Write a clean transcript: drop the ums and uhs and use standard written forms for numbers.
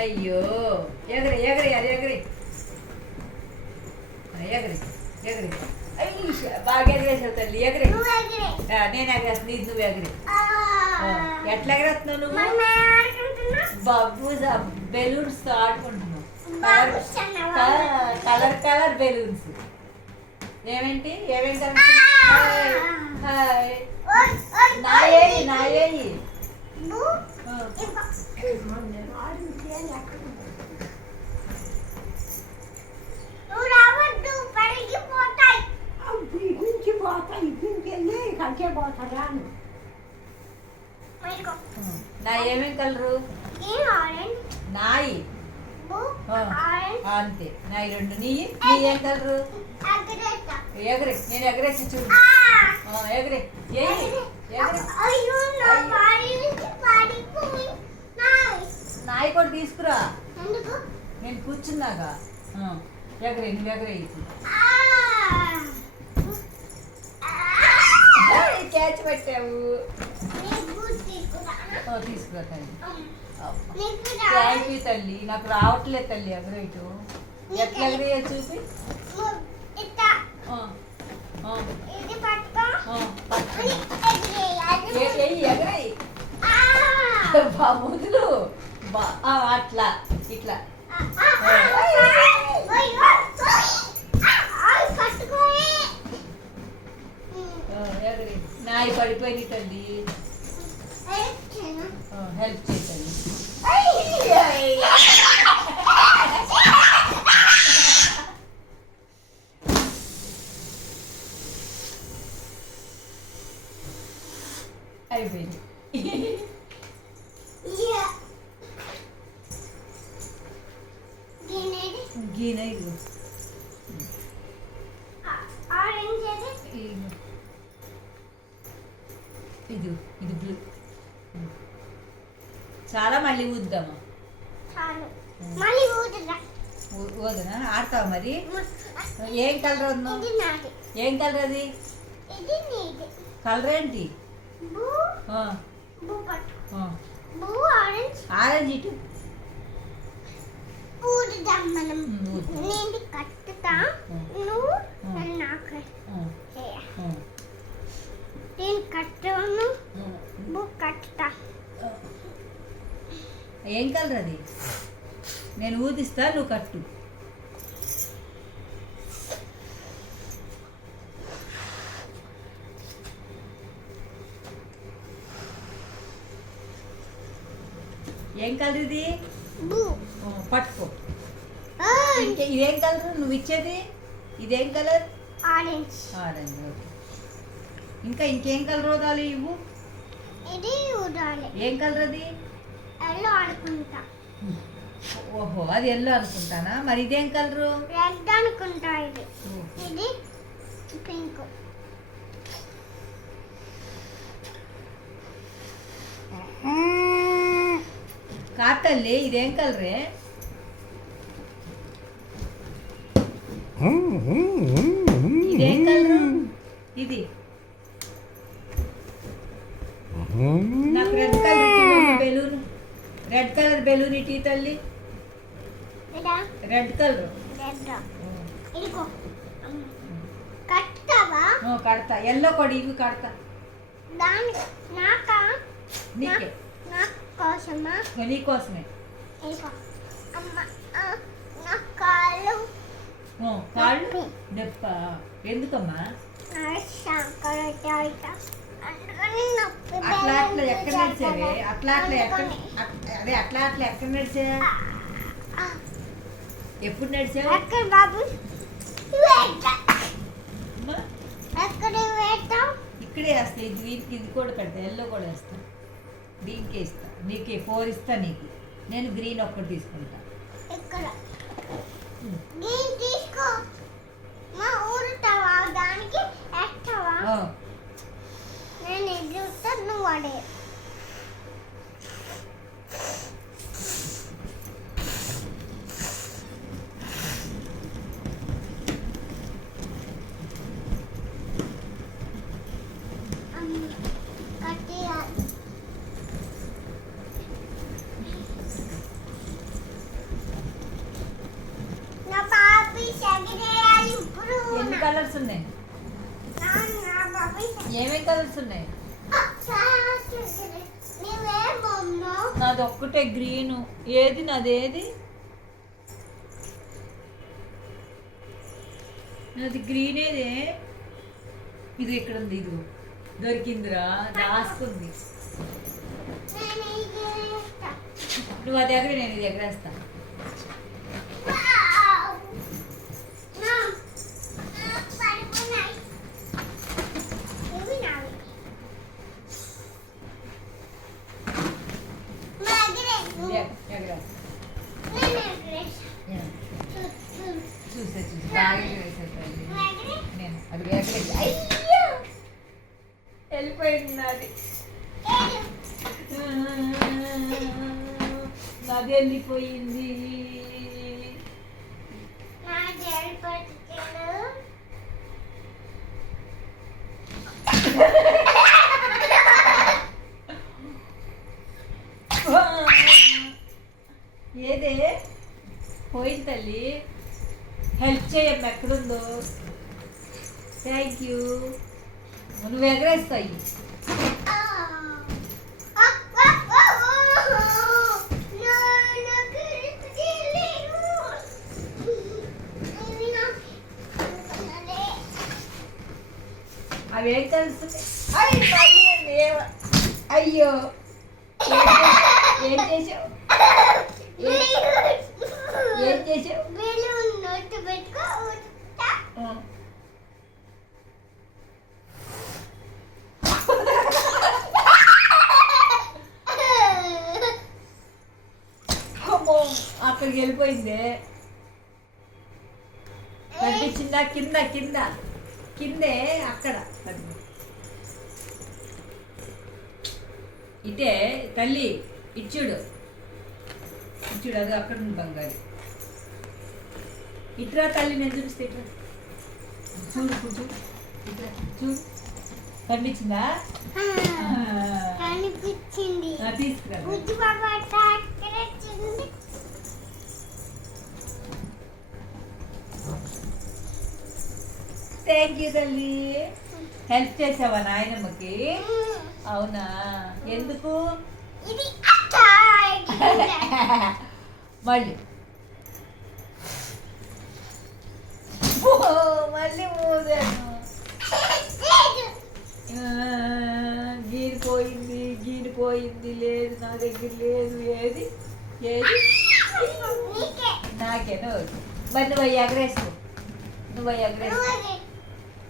అయ్యో ఎగరి ఎగరి అది ఎగరి ఎగరి ఎగరి బాగా ఎగరేసావు తల్లి ఎగరి నేను ఎగరేస్తాను ఇది నువ్వు ఎగరి ఎట్లా ఎగరేస్తున్నావు నువ్వు బాబు బెలూన్స్ తో ఆడుకుంటున్నావు కలర్ కలర్ బెలూన్స్ ఏమేంటి ఏమేంటి నాయేయి నాయేయి నా ఏమేం కలరు నాయి అంతే నాయి రెండు నీ ఏం కలరు ఎగరే నేను ఎగరేసి చూడు ఎగరే నాయి కూడా తీసుకురా నేను కూర్చున్నాగా ఎగరే నువ్వు ఎగరే క్యాచ్ పెట్టావు తీసుకురా తల్లి థ్యాంక్ యూ తల్లి నాకు రావట్లేదు తల్లి ఎగరేటు ఎట్లా ఎగరేయ చూపి ఎగరై బాబుదులు అట్లా ఇట్లా ఎగరి నాయి పడిపోయింది తల్లి హెల్ప్ చేయండి అయిపోయింది గీనైదు ఇది ఇది బ్లూ చాలా మళ్ళీ ఊద్దామా ఊదనా ఆడతావా మరి ఏం కలర్ ఉందో ఏం కలర్ అది కలర్ ఏంటి ఆరెంజ్ ఇటు ఏం కలర్ అది నేను ఊదిస్తా నువ్వు కట్టు ఏం కలర్ ఇది పట్టుకో ఇదేం కలర్ నువ్వు ఇచ్చేది ఇదేం కలర్ ఆరెంజ్ ఆరెంజ్ ఓకే ఇంకా ఇంకేం కలర్ వదాలి ఇవ్వు ఇది ఊదాలి ఏం కలర్ అది ఎల్లో అనుకుంటా ఓహో అది ఎల్లో అనుకుంటానా మరి ఇదేం కలరు రెడ్ అనుకుంటా ఇది ఇది పింక్ కాతల్లి ఇదేం కలరే ఇదేం కలరు ఇది నాకు red colour balloon red colour balloon ఇటీ తల్లి రెడ్ కలర్ కడతా ఎల్లో కొడి ఇవి కడతా నీకే నీకోసమే కాళ్ళు నొప్ప ఎందుకమ్మా అట్లా అట్లా ఎక్కడ నడిచావే అట్లా అట్లా ఎక్కడ అదే అట్లా అట్లా ఎక్కడ నడిచా ఎప్పుడు నడిచావు ఇక్కడే వేస్తా ఇది వీరికి ఇది కూడా పెడతా ఎల్లో కూడా వేస్తా దీనికి ఇస్తా నీకు 4 ఇస్తా నీకు నేను గ్రీన్ ఒక్కటి తీసుకుంటా నేను ఎదురుతా నువ్వు వాడే కలర్స్ ఉన్నాయి? ఏమేం కలర్స్ ఉన్నాయి? నాది ఒక్కటే గ్రీను. ఏది నాదేది? నాది గ్రీన్ ఏదే. ఇది ఇక్కడ ఉంది. ఇది దొరికిందిరా, దాసుకుంది. నువ్వు అది ఎగర, నేను ఇది ఎగరేస్తా. చూసా బాగా ఎగరేసేది. నేను అది ఎగరేసి అయ్యో వెళ్ళిపోయింది నాది. నాది వెళ్ళిపోయింది. ఏదే పోయింది తల్లి. హెల్ప్ చేయమ్మ, ఎక్కడుందో. Thank you. నువ్వు ఎగరేస్తాయి. అవి ఏం తెలుస్తుంది? అయ్యో ఏం చేసావు? ఏం చేసావు? అక్కడికి వెళ్ళిపోయింది. కనిపించిందా? కింద కింద కిందే అక్కడ. ఇటే తల్లి ఇచ్చుడు ఇచ్చుడు. అది అక్కడ ఉంది బంగారు. ఇట్రా తల్లి, నేను చూపిస్తే ఇట్రా. చూడు చూడు ఇట్రా చూడు. కనిపించిందా? కనిపించింది. తీసుకురా. థ్యాంక్ యూ తల్లి. హెల్ప్ చేసావా నాయనమ్మకి? అవునా? ఎందుకు? మళ్ళీ మళ్ళీ మూదాను. గీరిపోయింది గీరిపోయింది. లేదు నా దగ్గర లేదు. ఏది ఏది? నాకేనా? మరి నువ్వు ఎగరేసుకో. నువ్వు ఎగరేసుకో.